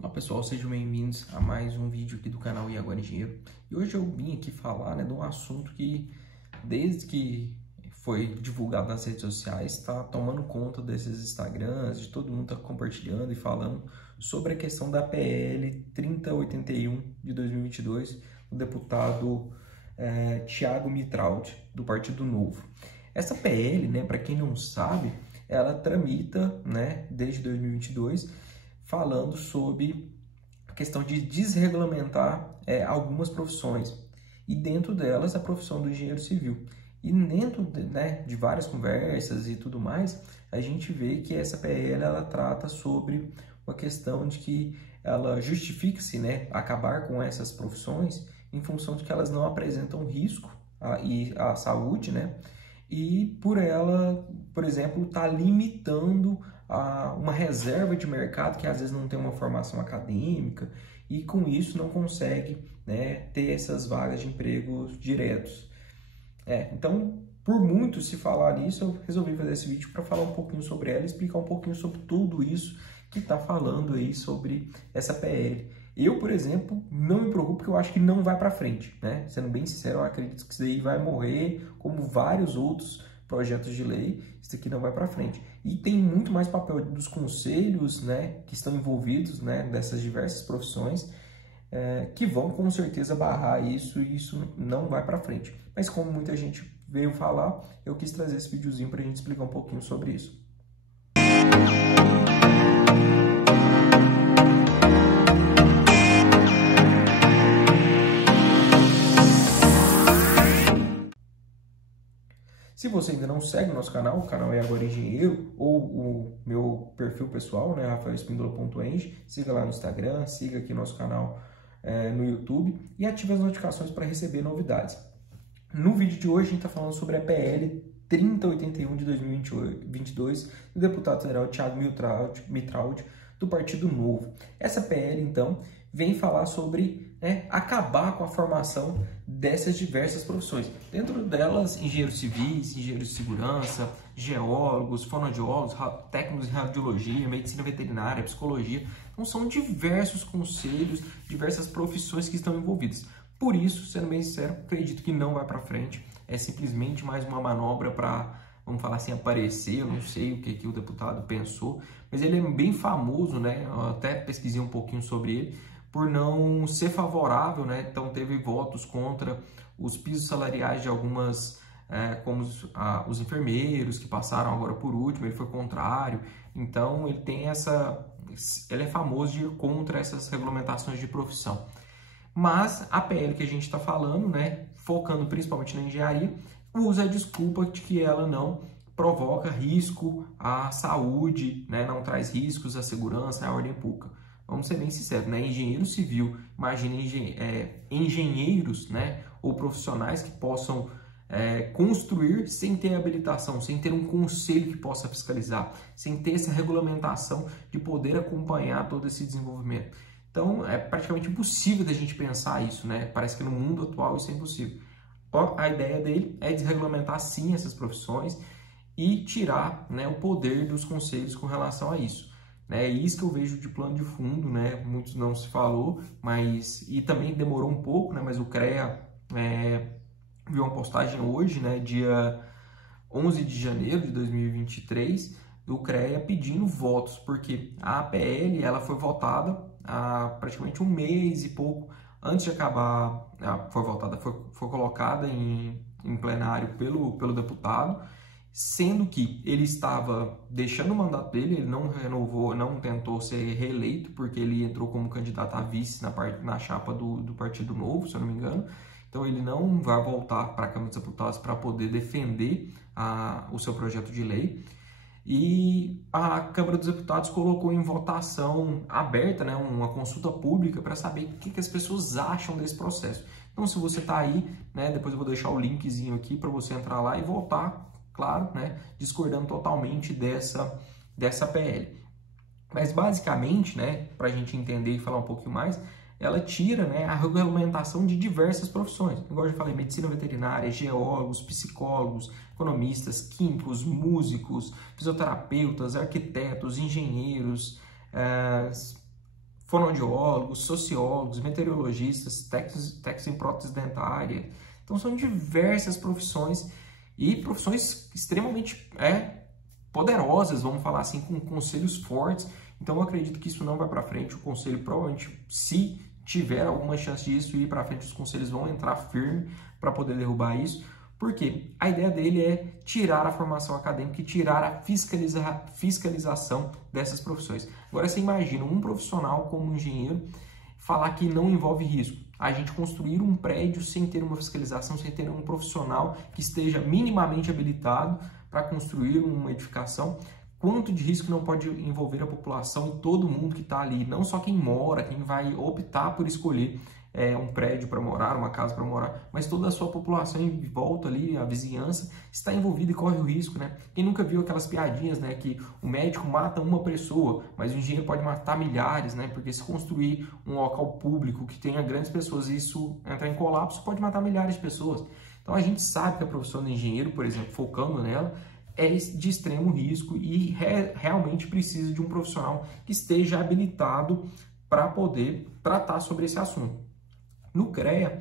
Olá pessoal, sejam bem-vindos a mais um vídeo aqui do canal E Agora Engenheiro. E hoje eu vim aqui falar, de um assunto que desde que foi divulgado nas redes sociais está tomando conta desses Instagrams, de todo mundo está compartilhando e falando sobre a questão da PL 3081 de 2022 do deputado Thiago Mitraud, do Partido Novo. Essa PL, para quem não sabe, ela tramita, desde 2022, falando sobre a questão de desregulamentar algumas profissões, e dentro delas a profissão do engenheiro civil. E dentro de várias conversas e tudo mais, a gente vê que essa PL ela trata sobre uma questão de que ela justifica-se acabar com essas profissões em função de que elas não apresentam risco à saúde, e por ela, por exemplo, está limitando uma reserva de mercado que às vezes não tem uma formação acadêmica e com isso não consegue ter essas vagas de empregos diretos. Então, por muito se falar nisso, eu resolvi fazer esse vídeo para falar um pouquinho sobre ela e explicar um pouquinho sobre tudo isso que está falando aí sobre essa PL. Eu, por exemplo, não me preocupo porque eu acho que não vai para frente, Sendo bem sincero, eu acredito que isso daí vai morrer, como vários outros projetos de lei, isso aqui não vai para frente. E tem muito mais papel dos conselhos, que estão envolvidos, dessas diversas profissões, que vão com certeza barrar isso e isso não vai para frente. Mas como muita gente veio falar, eu quis trazer esse videozinho para a gente explicar um pouquinho sobre isso. Se você ainda não segue o nosso canal, o canal É Agora Engenheiro, ou o meu perfil pessoal, rafaelespindola.eng, siga lá no Instagram, siga aqui nosso canal no YouTube e ative as notificações para receber novidades. No vídeo de hoje a gente está falando sobre a PL 3081 de 2022 do deputado federal Thiago Mitraud, do Partido Novo. Essa PL, então, vem falar sobre acabar com a formação dessas diversas profissões. Dentro delas, engenheiros civis, engenheiros de segurança, geólogos, fonoaudiólogos, técnicos em radiologia, medicina veterinária, psicologia. Então, são diversos conselhos, diversas profissões que estão envolvidas. Por isso, sendo bem sincero, acredito que não vai para frente. É simplesmente mais uma manobra para, vamos falar assim, aparecer. Eu não sei o que o deputado pensou, mas ele é bem famoso, Eu até pesquisei um pouquinho sobre ele, por não ser favorável, Então teve votos contra os pisos salariais de algumas, como os enfermeiros que passaram agora por último, ele foi contrário. Então ele tem ele é famoso de ir contra essas regulamentações de profissão. Mas a PL que a gente está falando, focando principalmente na engenharia, usa a desculpa de que ela não provoca risco à saúde, não traz riscos à segurança, à ordem pública. Vamos ser bem sinceros, engenheiro civil, imagina engenheiros, ou profissionais que possam construir sem ter habilitação, sem ter um conselho que possa fiscalizar, sem ter essa regulamentação de poder acompanhar todo esse desenvolvimento. Então, é praticamente impossível da gente pensar isso, Parece que no mundo atual isso é impossível. A ideia dele é desregulamentar, sim, essas profissões e tirar o poder dos conselhos com relação a isso. É isso que eu vejo de plano de fundo, Muitos não se falou, e também demorou um pouco, mas o CREA viu uma postagem hoje, dia 11 de janeiro de 2023, do CREA pedindo votos, porque a APL ela foi votada há praticamente um mês e pouco antes de acabar, foi colocada em plenário pelo deputado, sendo que ele estava deixando o mandato dele, ele não renovou, não tentou ser reeleito, porque ele entrou como candidato a vice na chapa do Partido Novo, se eu não me engano. Então ele não vai voltar para a Câmara dos Deputados para poder defender o seu projeto de lei. E a Câmara dos Deputados colocou em votação aberta, uma consulta pública para saber o que as pessoas acham desse processo. Então, se você está aí, depois eu vou deixar o linkzinho aqui para você entrar lá e votar, claro, discordando totalmente dessa PL. Mas basicamente, para a gente entender e falar um pouquinho mais, ela tira a regulamentação de diversas profissões. Igual eu já falei, medicina veterinária, geólogos, psicólogos, economistas, químicos, músicos, fisioterapeutas, arquitetos, engenheiros, fonoaudiólogos, sociólogos, meteorologistas, técnicos em prótese dentária. Então são diversas profissões e profissões extremamente poderosas, vamos falar assim, com conselhos fortes. Então eu acredito que isso não vai para frente. O conselho provavelmente, se tiver alguma chance disso ir para frente, os conselhos vão entrar firme para poder derrubar isso. Porque a ideia dele é tirar a formação acadêmica e tirar a fiscalização dessas profissões. Agora você imagina um profissional como um engenheiro falar que não envolve risco. A gente construir um prédio sem ter uma fiscalização, sem ter um profissional que esteja minimamente habilitado para construir uma edificação. Quanto de risco não pode envolver a população e todo mundo que está ali, não só quem mora, quem vai optar por escolher um prédio para morar, uma casa para morar, mas toda a sua população em volta ali, a vizinhança, está envolvida e corre o risco, né? Quem nunca viu aquelas piadinhas, né, que o médico mata uma pessoa, mas o engenheiro pode matar milhares, né? Porque se construir um local público que tenha grandes pessoas e isso entrar em colapso, pode matar milhares de pessoas. Então a gente sabe que a profissão de engenheiro, por exemplo, focando nela, é de extremo risco e realmente precisa de um profissional que esteja habilitado para poder tratar sobre esse assunto. No CREA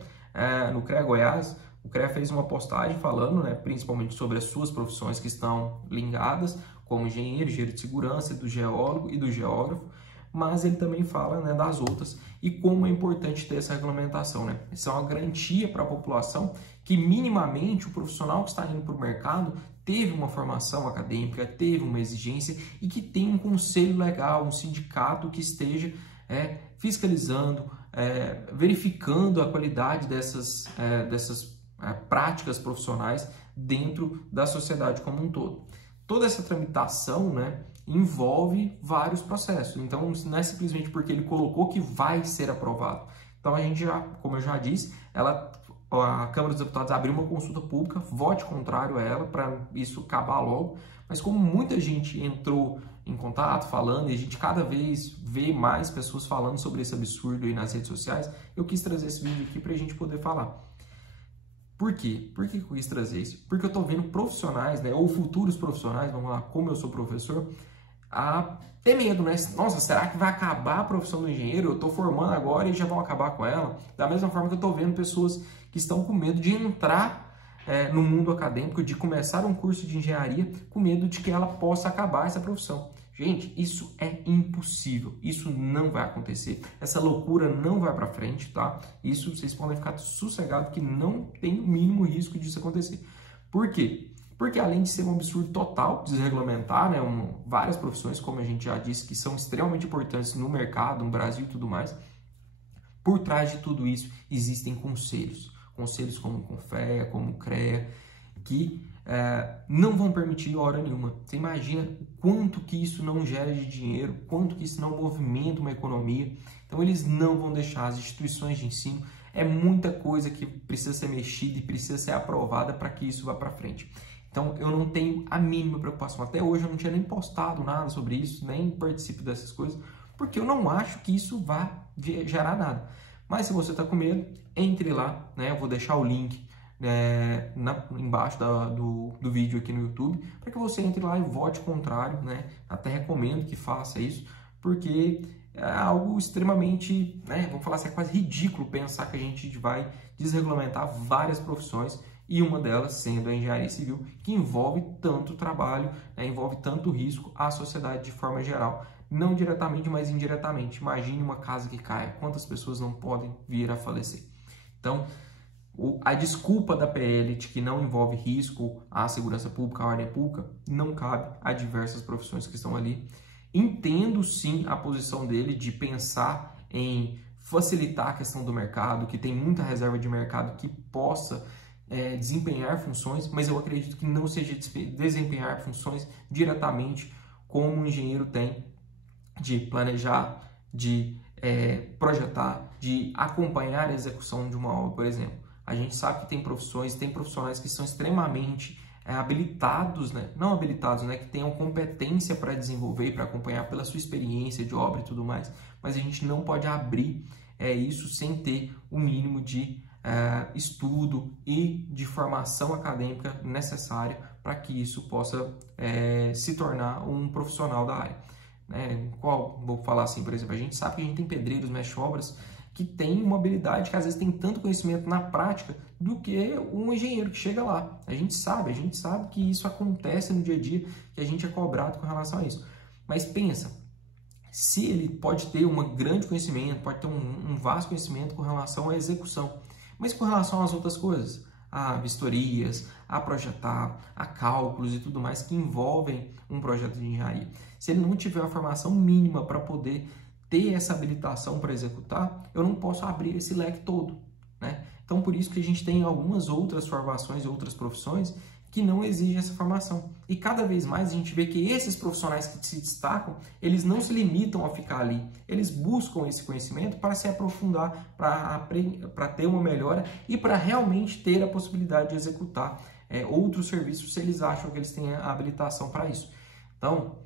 Goiás, o CREA fez uma postagem falando, né, principalmente sobre as suas profissões que estão ligadas, como engenheiro de segurança, do geólogo e do geógrafo, mas ele também fala, né, das outras e como é importante ter essa regulamentação, né? Isso é uma garantia para a população que minimamente o profissional que está indo para o mercado teve uma formação acadêmica, teve uma exigência e que tem um conselho legal, um sindicato que esteja fiscalizando, verificando a qualidade dessas práticas profissionais dentro da sociedade como um todo. Toda essa tramitação, né, envolve vários processos, então não é simplesmente porque ele colocou que vai ser aprovado. Então a gente já, como eu já disse, a Câmara dos Deputados abriu uma consulta pública, vote contrário a ela para isso acabar logo, mas como muita gente entrou em contato, falando, e a gente cada vez vê mais pessoas falando sobre esse absurdo aí nas redes sociais, eu quis trazer esse vídeo aqui para a gente poder falar. Por quê? Por que eu quis trazer isso? Porque eu estou vendo profissionais, né, ou futuros profissionais, vamos lá, como eu sou professor, a ter medo, né? Nossa, será que vai acabar a profissão do engenheiro? Eu estou formando agora e já vão acabar com ela? Da mesma forma que eu estou vendo pessoas que estão com medo de entrar no mundo acadêmico, de começar um curso de engenharia, com medo de que ela possa acabar essa profissão. Gente, isso é impossível, isso não vai acontecer, essa loucura não vai para frente, tá? Isso vocês podem ficar sossegados que não tem o mínimo risco disso acontecer. Por quê? Porque além de ser um absurdo total desregulamentar, né, várias profissões, como a gente já disse, que são extremamente importantes no mercado, no Brasil e tudo mais, por trás de tudo isso existem conselhos como o CONFEA, como o CREA, que não vão permitir hora nenhuma. Você imagina o quanto que isso não gera de dinheiro, quanto que isso não movimenta uma economia. Então eles não vão deixar as instituições de ensino. É muita coisa que precisa ser mexida e precisa ser aprovada para que isso vá para frente. Então eu não tenho a mínima preocupação. Até hoje eu não tinha nem postado nada sobre isso, nem participo dessas coisas, porque eu não acho que isso vá gerar nada. Mas se você está com medo, entre lá, né? Eu vou deixar o link embaixo do vídeo aqui no YouTube, para que você entre lá e vote contrário, né? Até recomendo que faça isso, porque é algo extremamente, né? Vamos falar assim, é quase ridículo pensar que a gente vai desregulamentar várias profissões, e uma delas sendo a engenharia civil, que envolve tanto trabalho, né? Envolve tanto risco à sociedade de forma geral. Não diretamente, mas indiretamente. Imagine uma casa que caia, quantas pessoas não podem vir a falecer. Então, a desculpa da PL de que não envolve risco à segurança pública, à ordem pública, não cabe a diversas profissões que estão ali. Entendo sim a posição dele de pensar em facilitar a questão do mercado, que tem muita reserva de mercado que possa desempenhar funções, mas eu acredito que não seja desempenhar funções diretamente como o engenheiro tem, de planejar, de projetar, de acompanhar a execução de uma obra, por exemplo. A gente sabe que tem profissionais que são extremamente habilitados, né? Não habilitados, né? Que tenham competência para desenvolver, para acompanhar pela sua experiência de obra e tudo mais, mas a gente não pode abrir isso sem ter o mínimo de estudo e de formação acadêmica necessária para que isso possa se tornar um profissional da área. né? Qual, vou falar assim, por exemplo, a gente sabe que a gente tem pedreiros, mestre-obras, que tem uma habilidade que às vezes tem tanto conhecimento na prática do que um engenheiro que chega lá. A gente sabe que isso acontece no dia a dia, que a gente é cobrado com relação a isso. Mas pensa, se ele pode ter um grande conhecimento, pode ter um vasto conhecimento com relação à execução, mas com relação às outras coisas, a vistorias, a projetar, a cálculos e tudo mais que envolvem um projeto de engenharia. Se ele não tiver a formação mínima para poder ter essa habilitação para executar, eu não posso abrir esse leque todo, né? Então, por isso que a gente tem algumas outras formações e outras profissões que não exigem essa formação. E cada vez mais a gente vê que esses profissionais que se destacam, eles não se limitam a ficar ali. Eles buscam esse conhecimento para se aprofundar, para ter uma melhora e para realmente ter a possibilidade de executar outros serviços se eles acham que eles têm a habilitação para isso. Então,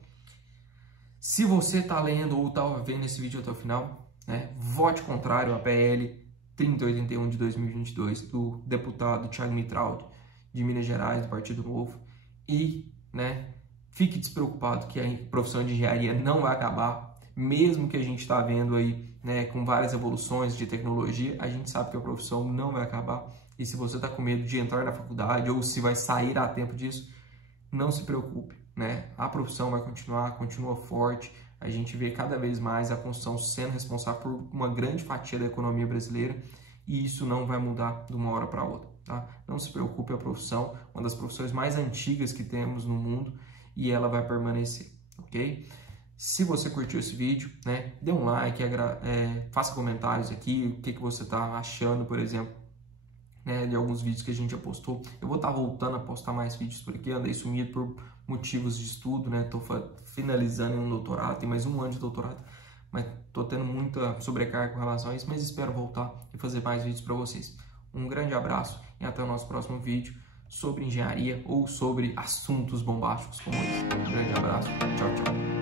se você está lendo ou está vendo esse vídeo até o final, né, vote contrário à PL 3081 de 2022 do deputado Thiago Mitraldo, de Minas Gerais, do Partido Novo, e, né, fique despreocupado que a profissão de engenharia não vai acabar, mesmo que a gente está vendo aí, né, com várias evoluções de tecnologia, a gente sabe que a profissão não vai acabar, e se você está com medo de entrar na faculdade ou se vai sair a tempo disso, não se preocupe, né? A profissão vai continuar, continua forte, a gente vê cada vez mais a construção sendo responsável por uma grande fatia da economia brasileira e isso não vai mudar de uma hora para outra, tá? Não se preocupe, a profissão, uma das profissões mais antigas que temos no mundo e ela vai permanecer, ok? Se você curtiu esse vídeo, né, dê um like, faça comentários aqui, o que você está achando, por exemplo, né, de alguns vídeos que a gente já postou. Eu vou estar voltando a postar mais vídeos por aqui, andei sumido por motivos de estudo, né? Estou finalizando um doutorado, tem mais um ano de doutorado, mas estou tendo muita sobrecarga com relação a isso, mas espero voltar e fazer mais vídeos para vocês. Um grande abraço e até o nosso próximo vídeo sobre engenharia ou sobre assuntos bombásticos como esse. Um grande abraço, tchau, tchau.